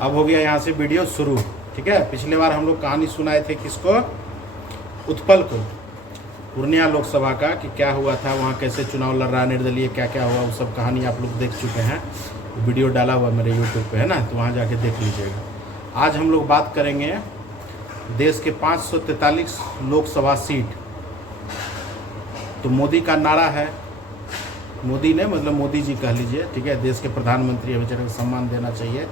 अब हो गया यहाँ से वीडियो शुरू। ठीक है, पिछले बार हम लोग कहानी सुनाए थे किसको, उत्पल को, पूर्णिया लोकसभा का, कि क्या हुआ था वहाँ, कैसे चुनाव लड़ रहा निर्दलीय, क्या क्या हुआ, वो सब कहानी आप लोग देख चुके हैं। वीडियो डाला हुआ मेरे यूट्यूब पे है ना, तो वहाँ जाके देख लीजिएगा। आज हम लोग बात करेंगे देश के 543 लोकसभा सीट। तो मोदी का नारा है, मोदी ने मतलब मोदी जी कह लीजिए, ठीक है, देश के प्रधानमंत्री है, बेचारे को सम्मान देना चाहिए,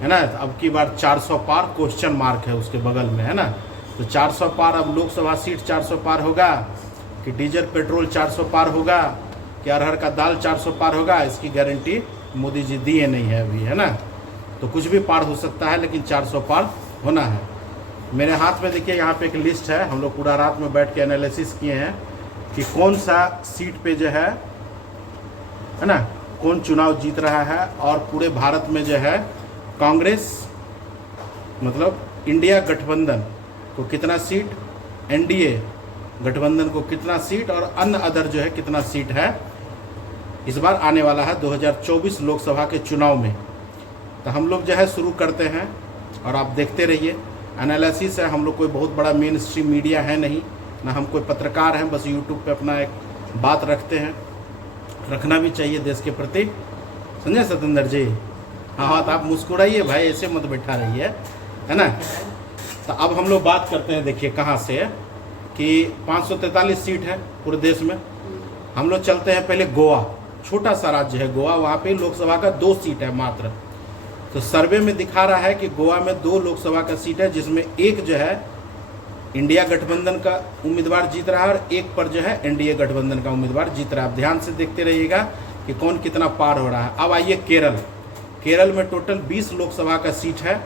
है ना। तो अब की बार 400 पार, क्वेश्चन मार्क है उसके बगल में, है ना। तो 400 पार, अब लोकसभा सीट 400 पार होगा कि डीजल पेट्रोल 400 पार होगा कि अरहर का दाल 400 पार होगा, इसकी गारंटी मोदी जी दिए नहीं है अभी, है ना। तो कुछ भी पार हो सकता है, लेकिन 400 पार होना है। मेरे हाथ में देखिए यहाँ पे एक लिस्ट है, हम लोग पूरा रात में बैठ के एनालिसिस किए हैं कि कौन सा सीट पे जो है ना, कौन चुनाव जीत रहा है। और पूरे भारत में जो है कांग्रेस मतलब इंडिया गठबंधन को कितना सीट, एनडीए गठबंधन को कितना सीट, और अन्य अदर जो है कितना सीट है इस बार आने वाला है 2024 लोकसभा के चुनाव में। तो हम लोग जो है शुरू करते हैं और आप देखते रहिए। एनालिसिस है, हम लोग कोई बहुत बड़ा मेन स्ट्रीम मीडिया है नहीं, ना हम कोई पत्रकार हैं, बस यूट्यूब पे अपना एक बात रखते हैं, रखना भी चाहिए देश के प्रति, समझे सतेंद्र जी। हाँ, तो आप मुस्कुराइए भाई, ऐसे मत बैठा रहिए, है ना। तो अब हम लोग बात करते हैं, देखिए कहाँ से कि 543 सीट है पूरे देश में। हम लोग चलते हैं पहले गोवा, छोटा सा राज्य है गोवा, वहाँ पे लोकसभा का 2 सीट है मात्र। तो सर्वे में दिखा रहा है कि गोवा में 2 लोकसभा का सीट है, जिसमें एक जो है इंडिया गठबंधन का उम्मीदवार जीत रहा है और एक पर जो है एनडीए गठबंधन का उम्मीदवार जीत रहा है। आप ध्यान से देखते रहिएगा कि कौन कितना पार हो रहा है। अब आइए केरल। केरल में टोटल 20 लोकसभा का सीट है।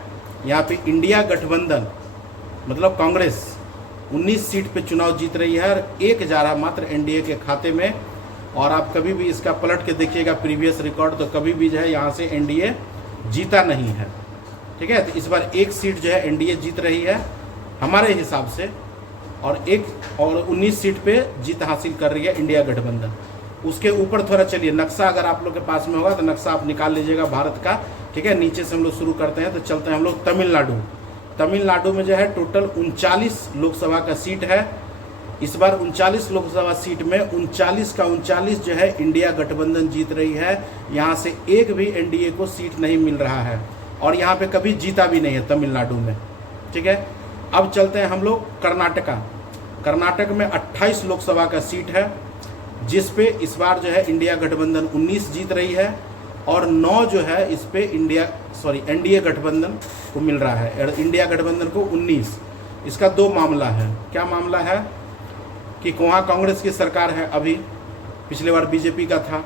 यहाँ पे इंडिया गठबंधन मतलब कांग्रेस 19 सीट पे चुनाव जीत रही है और एक जा रहा मात्र एनडीए के खाते में। और आप कभी भी इसका पलट के देखिएगा प्रीवियस रिकॉर्ड, तो कभी भी जो है यहाँ से एनडीए जीता नहीं है। ठीक है, तो इस बार एक सीट जो है एनडीए जीत रही है हमारे हिसाब से, और 19 सीट पे जीत हासिल कर रही है इंडिया गठबंधन। उसके ऊपर थोड़ा चलिए, नक्शा अगर आप लोग के पास में होगा तो नक्शा आप निकाल लीजिएगा भारत का। ठीक है, नीचे से हम लोग शुरू करते हैं, तो चलते हैं हम लोग तमिलनाडु। तमिलनाडु में जो है टोटल 39 लोकसभा का सीट है। इस बार 39 लोकसभा सीट में 39 का 39 जो है इंडिया गठबंधन जीत रही है। यहाँ से एक भी एनडीए को सीट नहीं मिल रहा है और यहाँ पे कभी जीता भी नहीं है तमिलनाडु में। ठीक है, अब चलते हैं हम लोग कर्नाटका। कर्नाटक में 28 लोकसभा का सीट है, जिस पे इस बार जो है इंडिया गठबंधन 19 जीत रही है और 9 जो है इस पे एनडीए गठबंधन को मिल रहा है, इंडिया गठबंधन को 19। इसका 2 मामला है। क्या मामला है कि वहाँ कांग्रेस की सरकार है अभी, पिछले बार बीजेपी का था।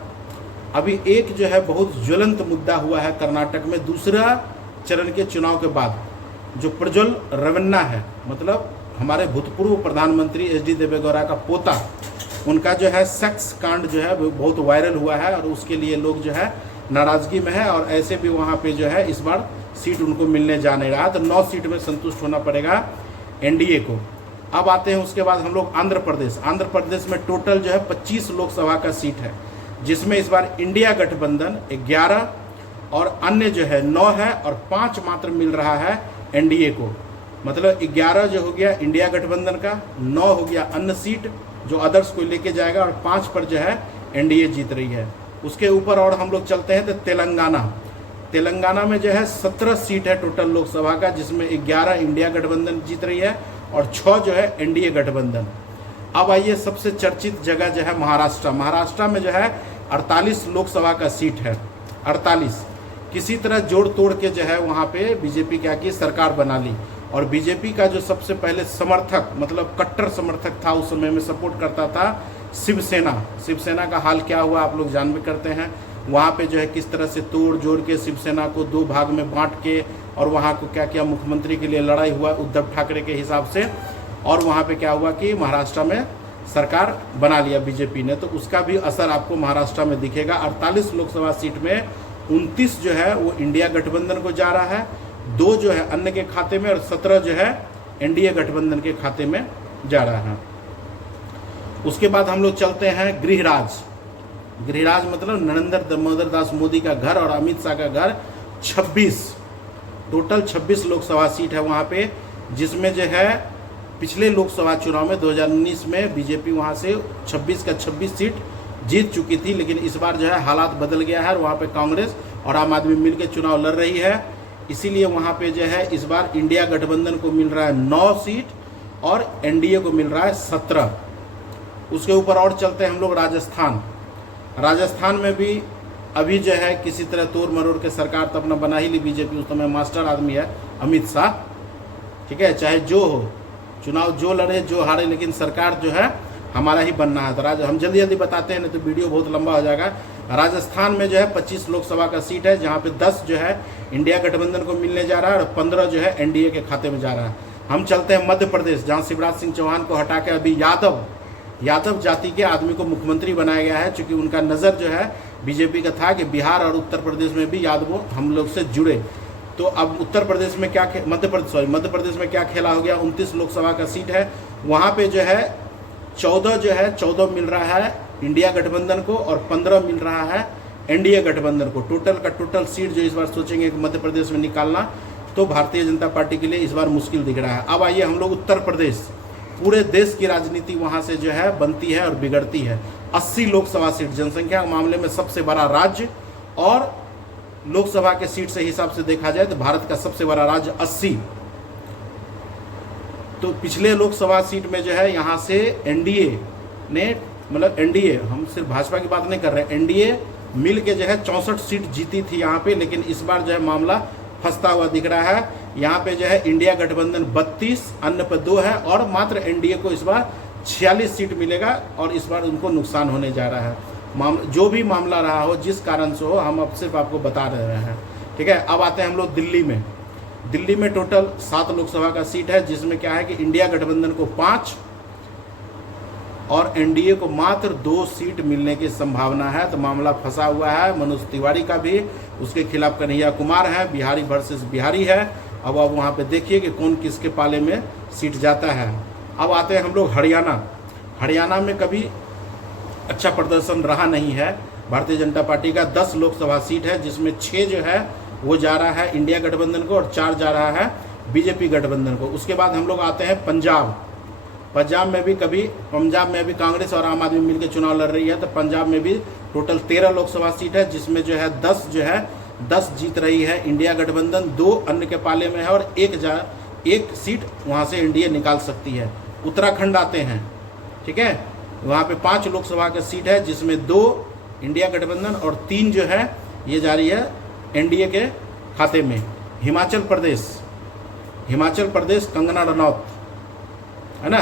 अभी एक जो है बहुत ज्वलंत मुद्दा हुआ है कर्नाटक में दूसरा चरण के चुनाव के बाद, जो प्रज्वल रेवन्ना है, मतलब हमारे भूतपूर्व प्रधानमंत्री एचडी देवेगौड़ा का पोता, उनका जो है सेक्स कांड जो है बहुत वायरल हुआ है और उसके लिए लोग जो है नाराज़गी में है। और ऐसे भी वहाँ पे जो है इस बार सीट उनको मिलने जा नहीं रहा, तो 9 सीट में संतुष्ट होना पड़ेगा एनडीए को। अब आते हैं उसके बाद हम लोग आंध्र प्रदेश। आंध्र प्रदेश में टोटल जो है 25 लोकसभा का सीट है, जिसमें इस बार इंडिया गठबंधन 11 और अन्य जो है 9 है और 5 मात्र मिल रहा है एनडीए को। मतलब 11 जो हो गया इंडिया गठबंधन का, 9 हो गया अन्य सीट जो अदर्स को लेके जाएगा और 5 पर जो है एनडीए जीत रही है। उसके ऊपर और हम लोग चलते हैं तो तेलंगाना। तेलंगाना में जो है 17 सीट है टोटल लोकसभा का, जिसमें 11 इंडिया गठबंधन जीत रही है और 6 जो है एनडीए गठबंधन। अब आइए सबसे चर्चित जगह जो है महाराष्ट्र। महाराष्ट्र में जो है 48 लोकसभा का सीट है, 48। किसी तरह जोड़ तोड़ के जो है वहाँ पे बीजेपी क्या की सरकार बना ली। और बीजेपी का जो सबसे पहले समर्थक मतलब कट्टर समर्थक था उस समय में, सपोर्ट करता था शिवसेना। शिवसेना का हाल क्या हुआ आप लोग जान भी करते हैं। वहाँ पे जो है किस तरह से तोड़ जोड़ के शिवसेना को 2 भाग में बांट के और वहाँ को क्या किया, मुख्यमंत्री के लिए लड़ाई हुआ उद्धव ठाकरे के हिसाब से। और वहाँ पे क्या हुआ कि महाराष्ट्र में सरकार बना लिया बीजेपी ने, तो उसका भी असर आपको महाराष्ट्र में दिखेगा। 48 लोकसभा सीट में 29 जो है वो इंडिया गठबंधन को जा रहा है, 2 जो है अन्य के खाते में और 17 जो है एनडीए गठबंधन के खाते में जा रहा है। उसके बाद हम लोग चलते हैं गृहराज। गृहराज मतलब नरेंद्र दामोदर दास मोदी का घर और अमित शाह का घर। टोटल 26 लोकसभा सीट है वहाँ पे, जिसमें जो है पिछले लोकसभा चुनाव में 2019 में बीजेपी वहाँ से 26 का 26 सीट जीत चुकी थी, लेकिन इस बार जो है हालात बदल गया है और वहाँ पे कांग्रेस और आम आदमी मिलकर चुनाव लड़ रही है। इसीलिए वहाँ पे जो है इस बार इंडिया गठबंधन को मिल रहा है 9 सीट और एनडीए को मिल रहा है 17। उसके ऊपर और चलते हैं हम लोग राजस्थान में भी अभी जो है किसी तरह तोड़ मरोड़ के सरकार तो अपना बना ही ली बीजेपी। उस समय मास्टर आदमी है अमित शाह, ठीक है, चाहे जो हो, चुनाव जो लड़े जो हारे, लेकिन सरकार जो है हमारा ही बनना है। तो हम जल्दी जल्दी बताते हैं, नहीं तो वीडियो बहुत लंबा हो जाएगा। राजस्थान में जो है 25 लोकसभा का सीट है, जहाँ पे 10 जो है इंडिया गठबंधन को मिलने जा रहा है और 15 जो है एनडीए के खाते में जा रहा है। हम चलते हैं मध्य प्रदेश, जहाँ शिवराज सिंह चौहान को हटा के अभी यादव जाति के आदमी को मुख्यमंत्री बनाया गया है, चूँकि उनका नज़र जो है बीजेपी का था कि बिहार और उत्तर प्रदेश में भी यादवों हम लोग से जुड़े। तो अब मध्य प्रदेश में क्या खेला हो गया। 29 लोकसभा का सीट है, वहाँ पे जो है 14 मिल रहा है इंडिया गठबंधन को और 15 मिल रहा है एनडीए गठबंधन को। टोटल सीट जो इस बार सोचेंगे कि मध्य प्रदेश में निकालना, तो भारतीय जनता पार्टी के लिए इस बार मुश्किल दिख रहा है। अब आइए हम लोग उत्तर प्रदेश, पूरे देश की राजनीति वहाँ से जो है बनती है और बिगड़ती है। 80 लोकसभा सीट, जनसंख्या के मामले में सबसे बड़ा राज्य, और लोकसभा के सीट से हिसाब से देखा जाए तो भारत का सबसे बड़ा राज्य 80। तो पिछले लोकसभा सीट में जो है यहाँ से एनडीए ने, मतलब एनडीए, हम सिर्फ भाजपा की बात नहीं कर रहे, एनडीए मिल के जो है 64 सीट जीती थी यहाँ पे, लेकिन इस बार जो है मामला फंसता हुआ दिख रहा है। यहाँ पे जो है इंडिया गठबंधन 32, अन्य पे 2 है, और मात्र एनडीए को इस बार 46 सीट मिलेगा और इस बार उनको नुकसान होने जा रहा है। जो भी मामला रहा हो, जिस कारण से हो, हम अब सिर्फ आपको बता रहे हैं, ठीक है। अब आते हैं हम लोग दिल्ली में टोटल 7 लोकसभा का सीट है, जिसमें क्या है कि इंडिया गठबंधन को 5 और एनडीए को मात्र 2 सीट मिलने की संभावना है। तो मामला फंसा हुआ है। मनोज तिवारी का भी, उसके खिलाफ कन्हैया कुमार है, बिहारी वर्सेस बिहारी है। अब वहाँ पे देखिए कि कौन किसके पाले में सीट जाता है। अब आते हैं हम लोग हरियाणा में कभी अच्छा प्रदर्शन रहा नहीं है भारतीय जनता पार्टी का। 10 लोकसभा सीट है, जिसमें 6 जो है वो जा रहा है इंडिया गठबंधन को और 4 जा रहा है बीजेपी गठबंधन को। उसके बाद हम लोग आते हैं पंजाब में भी कांग्रेस और आम आदमी मिलकर चुनाव लड़ रही है। तो पंजाब में भी टोटल 13 लोकसभा सीट है, जिसमें जो है 10 जीत रही है इंडिया गठबंधन, 2 अन्य के पाले में है और एक सीट वहाँ से एनडीए निकाल सकती है। उत्तराखंड आते हैं, ठीक है, वहाँ पे 5 लोकसभा का सीट है, जिसमें 2 इंडिया गठबंधन और 3 जो है ये जा रही है एनडीए के खाते में। हिमाचल प्रदेश कंगना रनौत है ना,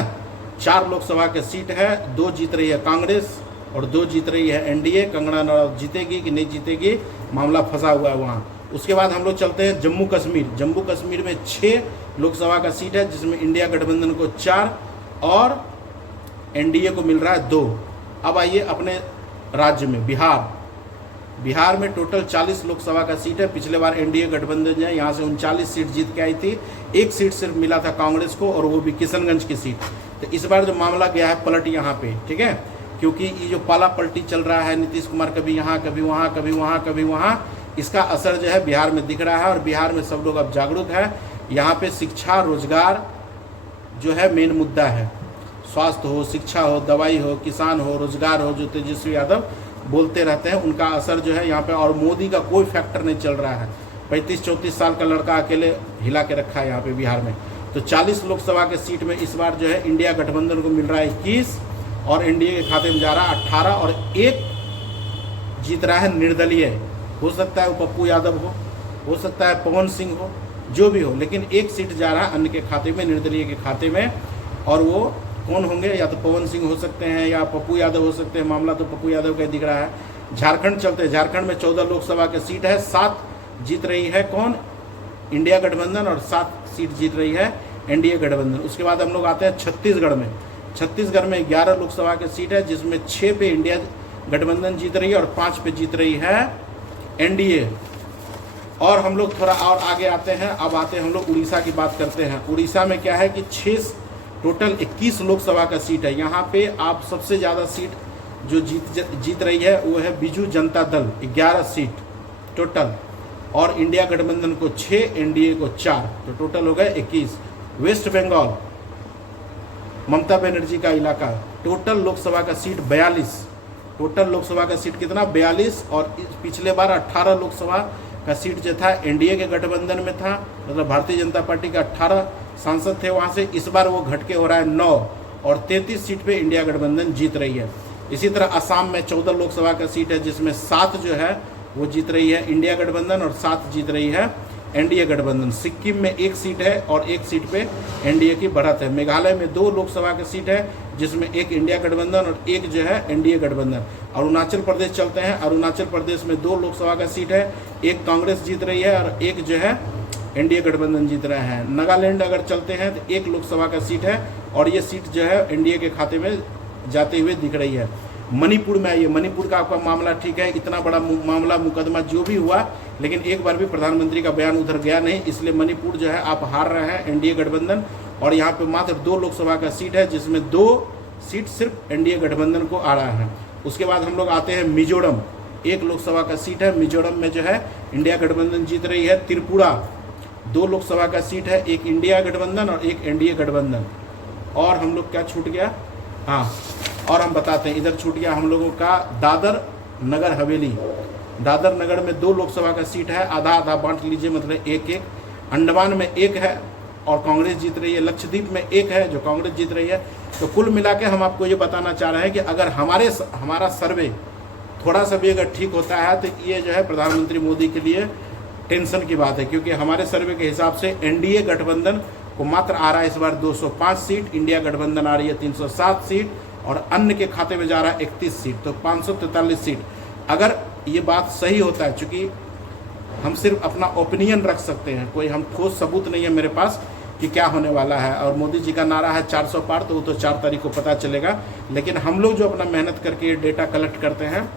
4 लोकसभा के सीट है, 2 जीत रही है कांग्रेस और 2 जीत रही है एनडीए। कंगना रनौत जीतेगी कि नहीं जीतेगी, मामला फंसा हुआ है वहाँ। उसके बाद हम लोग चलते हैं जम्मू कश्मीर में 6 लोकसभा का सीट है, जिसमें इंडिया गठबंधन को 4 और एनडीए को मिल रहा है 2। अब आइए अपने राज्य में बिहार में टोटल 40 लोकसभा का सीट है। पिछले बार एनडीए गठबंधन है यहाँ से 39 सीट जीत के आई थी, 1 सीट सिर्फ मिला था कांग्रेस को और वो भी किशनगंज की सीट। तो इस बार जो मामला गया है पलट यहाँ पे, ठीक है, क्योंकि ये जो पाला पलटी चल रहा है, नीतीश कुमार कभी यहाँ कभी वहाँ, इसका असर जो है बिहार में दिख रहा है और बिहार में सब लोग अब जागरूक है। यहाँ पे शिक्षा रोजगार जो है मेन मुद्दा है। स्वास्थ्य हो, शिक्षा हो, दवाई हो, किसान हो, रोजगार हो, जो तेजस्वी यादव बोलते रहते हैं, उनका असर जो है यहाँ पे, और मोदी का कोई फैक्टर नहीं चल रहा है। 35-34 साल का लड़का अकेले हिला के रखा है यहाँ पे बिहार में। तो 40 लोकसभा के सीट में इस बार जो है इंडिया गठबंधन को मिल रहा है 21 और एनडीए के खाते में जा रहा है 18 और 1 जीत रहा है निर्दलीय। हो सकता है वो पप्पू यादव हो सकता है पवन सिंह हो, जो भी हो, लेकिन 1 सीट जा रहा है अन्य के खाते में, निर्दलीय के खाते में। और वो कौन होंगे, या तो पवन सिंह हो सकते हैं या पप्पू यादव हो सकते हैं। मामला तो पप्पू यादव का दिख रहा है। झारखंड चलते हैं, झारखंड में 14 लोकसभा की सीट है, 7 जीत रही है कौन, इंडिया गठबंधन, और 7 सीट जीत रही है एनडीए गठबंधन। उसके बाद हम लोग आते हैं छत्तीसगढ़ में 11 लोकसभा की सीट है, जिसमें 6 पे इंडिया गठबंधन जीत रही है और 5 पे जीत रही है एनडीए। और हम लोग थोड़ा और आगे आते हैं, अब आते हैं हम लोग उड़ीसा की बात करते हैं। उड़ीसा में क्या है कि टोटल 21 लोकसभा का सीट है। यहाँ पे आप सबसे ज़्यादा सीट जो जीत रही है वो है बीजू जनता दल, 11 सीट टोटल। और इंडिया गठबंधन को 6, एनडीए को 4, तो टोटल हो गए 21। वेस्ट बंगाल ममता बनर्जी का इलाका, टोटल लोकसभा का सीट 42, टोटल लोकसभा का सीट कितना 42, और पिछले बार 18 लोकसभा का सीट जो था एनडीए के गठबंधन में था, मतलब भारतीय जनता पार्टी का 18 सांसद थे वहाँ से, इस बार वो घट के हो रहा है 9, और 33 सीट पे इंडिया गठबंधन जीत रही है। इसी तरह असम में 14 लोकसभा का सीट है, जिसमें 7 जो है वो जीत रही है इंडिया गठबंधन और 7 जीत रही है एनडीए गठबंधन। सिक्किम में 1 सीट है और 1 सीट पे एनडीए की बढ़त है। मेघालय में 2 लोकसभा की सीट है, जिसमें 1 इंडिया गठबंधन और 1 जो है एनडीए गठबंधन। अरुणाचल प्रदेश चलते हैं, अरुणाचल प्रदेश में 2 लोकसभा का सीट है, 1 कांग्रेस जीत रही है और 1 जो है एनडीए गठबंधन जीत रहे हैं। नागालैंड अगर चलते हैं तो 1 लोकसभा का सीट है और ये सीट जो है एनडीए के खाते में जाते हुए दिख रही है। मणिपुर में आइए, मणिपुर का आपका मामला ठीक है, इतना बड़ा मामला मुकदमा जो भी हुआ, लेकिन एक बार भी प्रधानमंत्री का बयान उधर गया नहीं, इसलिए मणिपुर जो है आप हार रहे हैं एनडीए गठबंधन, और यहाँ पे मात्र 2 लोकसभा का सीट है, जिसमें 2 सीट सिर्फ एनडीए गठबंधन को आ रहा है। उसके बाद हम लोग आते हैं मिजोरम, 1 लोकसभा का सीट है, मिजोरम में जो है इंडिया गठबंधन जीत रही है। त्रिपुरा 2 लोकसभा का सीट है, 1 इंडिया गठबंधन और 1 एनडीए गठबंधन। और हम लोग क्या छूट गया, हाँ और हम बताते हैं, इधर छूट गया हम लोगों का दादर नगर हवेली, दादर नगर में 2 लोकसभा का सीट है, आधा आधा बांट लीजिए, मतलब 1-1। अंडमान में 1 है और कांग्रेस जीत रही है, लक्षद्वीप में 1 है जो कांग्रेस जीत रही है। तो कुल मिला के हम आपको ये बताना चाह रहे हैं कि अगर हमारा सर्वे थोड़ा सा भी अगर ठीक होता है तो ये जो है प्रधानमंत्री मोदी के लिए टेंशन की बात है, क्योंकि हमारे सर्वे के हिसाब से एनडीए गठबंधन को मात्र आ रहा है इस बार 205 सीट, इंडिया गठबंधन आ रही है 307 सीट और अन्य के खाते में जा रहा है 31 सीट, तो 543 सीट। अगर ये बात सही होता है, चूँकि हम सिर्फ अपना ओपिनियन रख सकते हैं, कोई हम ठोस सबूत नहीं है मेरे पास कि क्या होने वाला है, और मोदी जी का नारा है 400 पार, तो वो तो 4 तारीख को पता चलेगा। लेकिन हम लोग जो अपना मेहनत करके डेटा कलेक्ट करते हैं,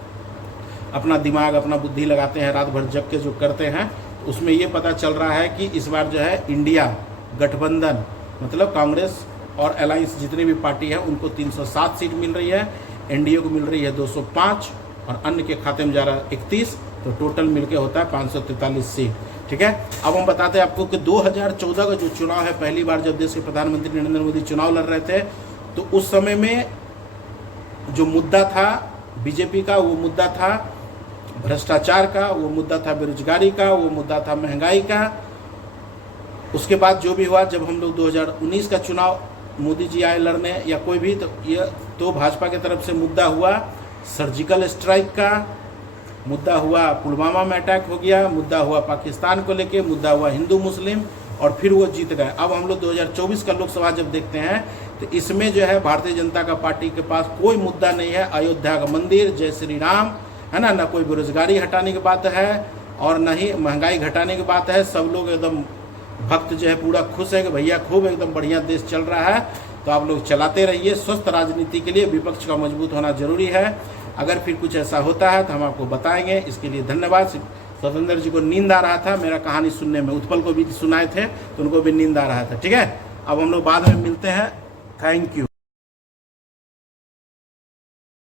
अपना दिमाग अपना बुद्धि लगाते हैं, रात भर जग के जो करते हैं, उसमें ये पता चल रहा है कि इस बार जो है इंडिया गठबंधन मतलब कांग्रेस और अलायंस जितनी भी पार्टी है उनको 307 सीट मिल रही है, एनडीए को मिल रही है 205 और अन्य के खाते में जा रहा है 31, तो टोटल मिलके होता है 543 सीट। ठीक है, अब हम बताते हैं आपको कि 2014 का जो चुनाव है, पहली बार जब देश के प्रधानमंत्री नरेंद्र मोदी चुनाव लड़ रहे थे, तो उस समय में जो मुद्दा था बीजेपी का, वो मुद्दा था भ्रष्टाचार का, वो मुद्दा था बेरोजगारी का, वो मुद्दा था महंगाई का। उसके बाद जो भी हुआ, जब हम लोग 2019 का चुनाव मोदी जी आए लड़ने या कोई भी, तो भाजपा की तरफ से मुद्दा हुआ सर्जिकल स्ट्राइक का, मुद्दा हुआ पुलवामा में अटैक हो गया, मुद्दा हुआ पाकिस्तान को लेके, मुद्दा हुआ हिंदू मुस्लिम, और फिर वो जीत गए। अब हम लोग 2024 का लोकसभा जब देखते हैं तो इसमें जो है भारतीय जनता का पार्टी के पास कोई मुद्दा नहीं है, अयोध्या का मंदिर, जय श्री राम, है ना कोई बेरोजगारी हटाने की बात है और न ही महंगाई घटाने की बात है। सब लोग एकदम भक्त जो है पूरा खुश है कि भैया खूब एकदम बढ़िया देश चल रहा है। तो आप लोग चलाते रहिए। स्वस्थ राजनीति के लिए विपक्ष का मजबूत होना जरूरी है। अगर फिर कुछ ऐसा होता है तो हम आपको बताएंगे। इसके लिए धन्यवाद। स्वतंत्र जी को नींद आ रहा था मेरा कहानी सुनने में, उत्पल को भी सुनाए थे तो उनको भी नींद आ रहा था। ठीक है, अब हम लोग बाद में मिलते हैं। Thank you.